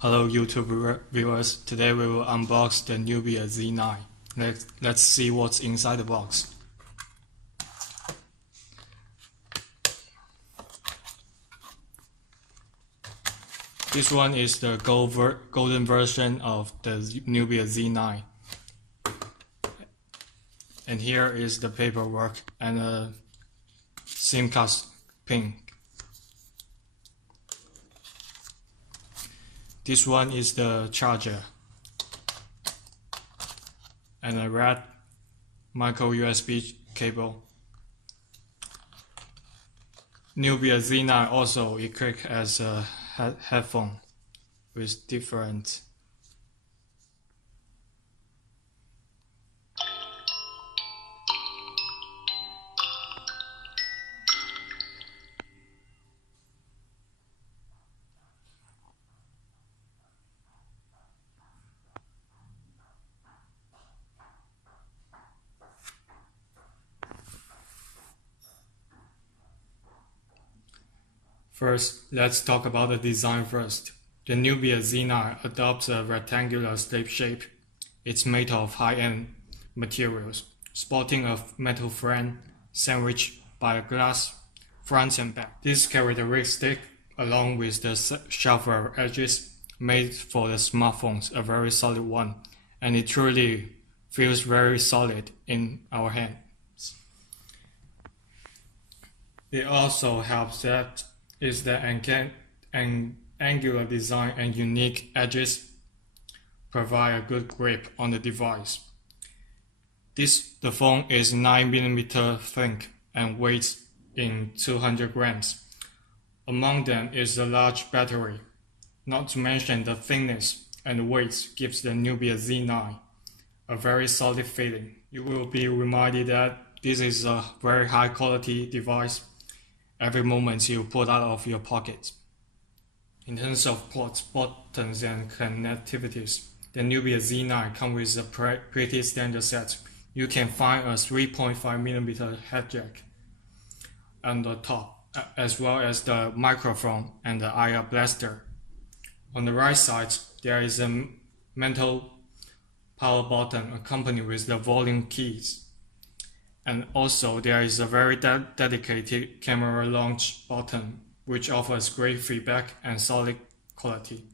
Hello YouTube viewers, today we will unbox the Nubia Z9. Let's see what's inside the box. This one is the golden version of the Nubia Z9. And here is the paperwork and a SIM card pin. This one is the charger and a red micro USB cable. Nubia Z9 also equipped as a headphone with different First, let's talk about the design first. The Nubia Z9 adopts a rectangular slip shape. It's made of high-end materials, sporting a metal frame sandwiched by a glass front and back. This characteristic, along with the sharper edges, made for the smartphones a very solid one, and it truly feels very solid in our hands. It also helps that is the angular design and unique edges provide a good grip on the device. The phone is 9mm thick and weighs in 200 grams. Among them is a large battery. Not to mention the thickness and weight gives the Nubia Z9 a very solid feeling. You will be reminded that this is a very high quality device every moment you pull out of your pocket. In terms of ports, buttons and connectivities, the Nubia Z9 comes with a pretty standard set. You can find a 3.5mm head jack on the top, as well as the microphone and the IR blaster. On the right side, there is a metal power button accompanied with the volume keys. And also there is a very dedicated camera launch button which offers great feedback and solid quality.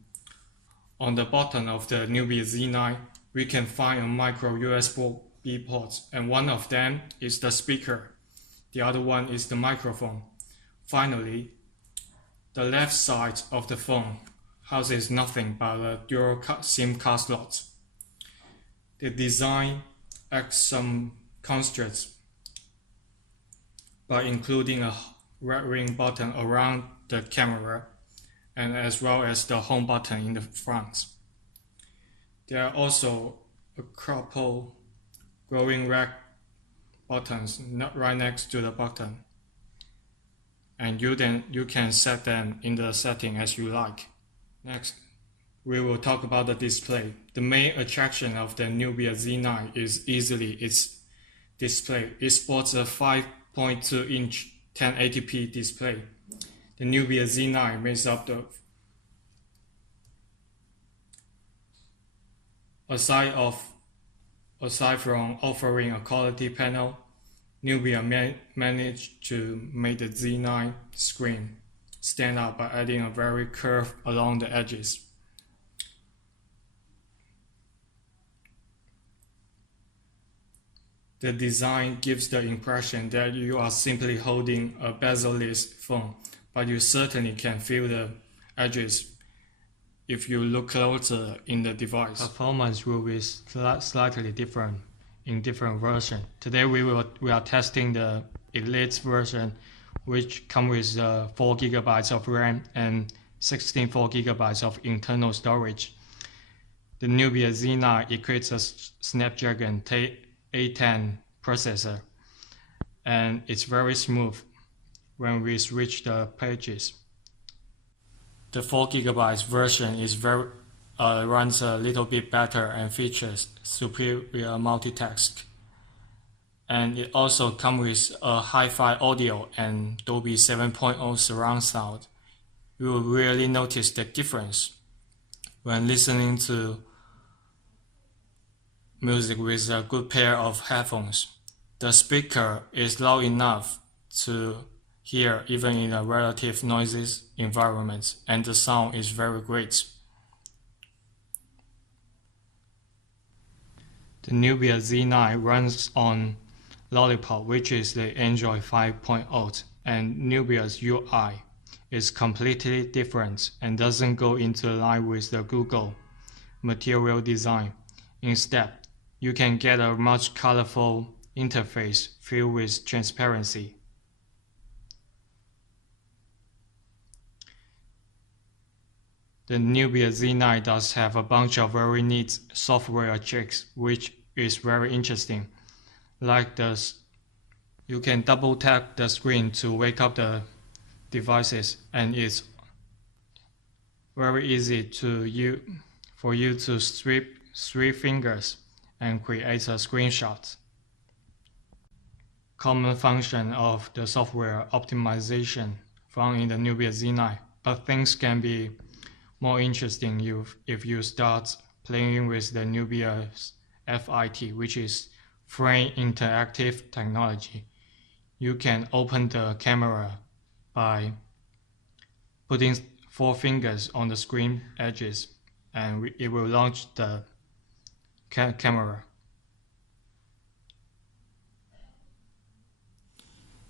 On the bottom of the Nubia Z9, we can find a micro USB port, and one of them is the speaker. The other one is the microphone. Finally, the left side of the phone houses nothing but a dual SIM card slot. The design adds some constructs by including a red ring button around the camera and as well as the home button in the front. There are also a couple glowing red buttons right next to the button, and you can set them in the setting as you like. Next, we will talk about the display. The main attraction of the Nubia Z9 is easily its display. It sports a 5.2-inch 1080p display. The Nubia Z9 makes up the aside from offering a quality panel, Nubia managed to make the Z9 screen stand out by adding a very curve along the edges. The design gives the impression that you are simply holding a bezel-less phone, but you certainly can feel the edges if you look closer in the device. Performance will be slightly different in different versions. Today we are testing the Elite version, which comes with 4 GB of RAM and 64 GB of internal storage. The Nubia Z9 equips a Snapdragon 810 processor, and it's very smooth when we switch the pages. The 4 GB version is runs a little bit better and features superior multitask. And it also comes with a HiFi audio and Dolby 7.0 surround sound. You will really notice the difference. when listening to music with a good pair of headphones. The speaker is loud enough to hear even in a relative noisy environment, and the sound is very great. The Nubia Z9 runs on Lollipop, which is the Android 5.0, and Nubia's UI is completely different and doesn't go into line with the Google material design. Instead, you can get a much colorful interface filled with transparency. The Nubia Z9 does have a bunch of very neat software tricks, which is very interesting. Like this, you can double tap the screen to wake up the devices, and it's very easy for you to sweep 3 fingers and create a screenshot. Common function of the software optimization found in the Nubia Z9, but things can be more interesting if you start playing with the Nubia's FIT, which is Frame Interactive Technology. You can open the camera by putting 4 fingers on the screen edges, and it will launch the camera.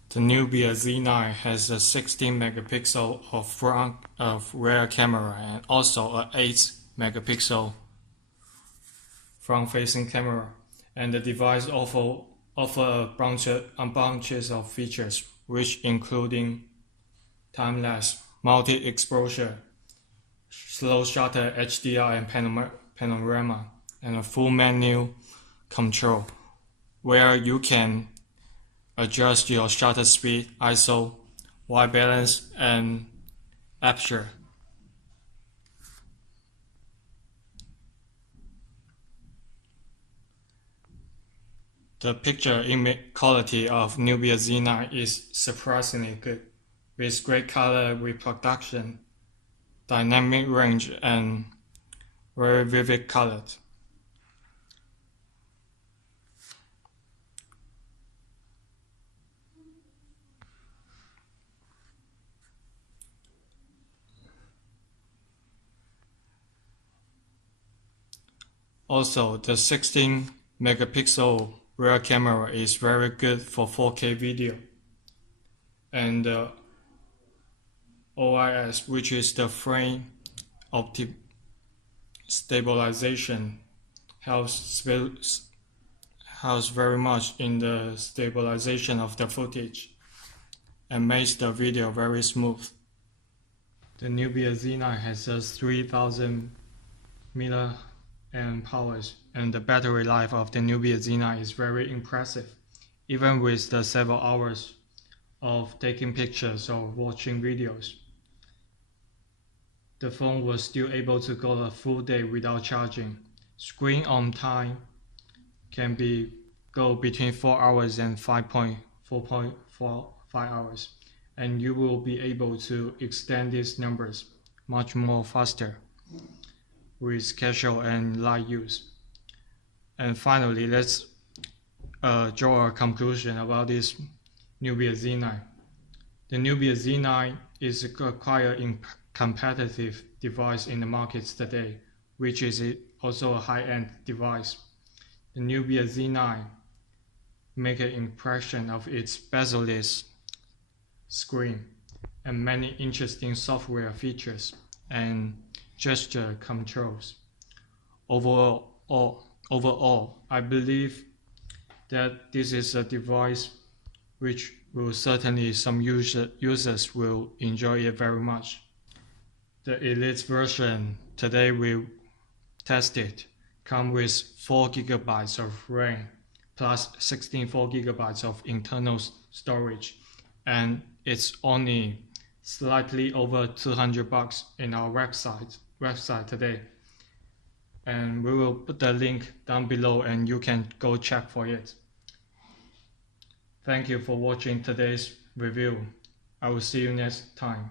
The Nubia Z9 has a 16 megapixel of rear camera and also an 8 megapixel front-facing camera, and the device offers a bunches of features, which including time-lapse, multi-exposure, slow shutter HDR and panorama, and a full menu control, where you can adjust your shutter speed, ISO, white balance, and aperture. The picture image quality of Nubia Z9 is surprisingly good, with great color reproduction, dynamic range, and very vivid colors. Also, the 16 megapixel rear camera is very good for 4K video, and the OIS, which is the frame stabilization, helps very much in the stabilization of the footage and makes the video very smooth. The Nubia Z9 has a 3000 mAh, and the battery life of the Nubia Z9 is very impressive. Even with the several hours of taking pictures or watching videos, the phone was still able to go a full day without charging. Screen on time can go between 4 hours and 4.5 hours, and you will be able to extend these numbers much more faster with casual and light use. And finally, let's draw a conclusion about this Nubia Z9. The Nubia Z9 is quite a competitive device in the market today, which is also a high-end device. The Nubia Z9 makes an impression of its bezel-less screen and many interesting software features and gesture controls. Overall, I believe that this is a device which will certainly some users will enjoy it very much. The Elite version today we tested comes with 4 GB of RAM plus 16 4 GB of internal storage, and it's only slightly over $200 in our website today, and we will put the link down below and you can go check for it. Thank you for watching today's review. I will see you next time.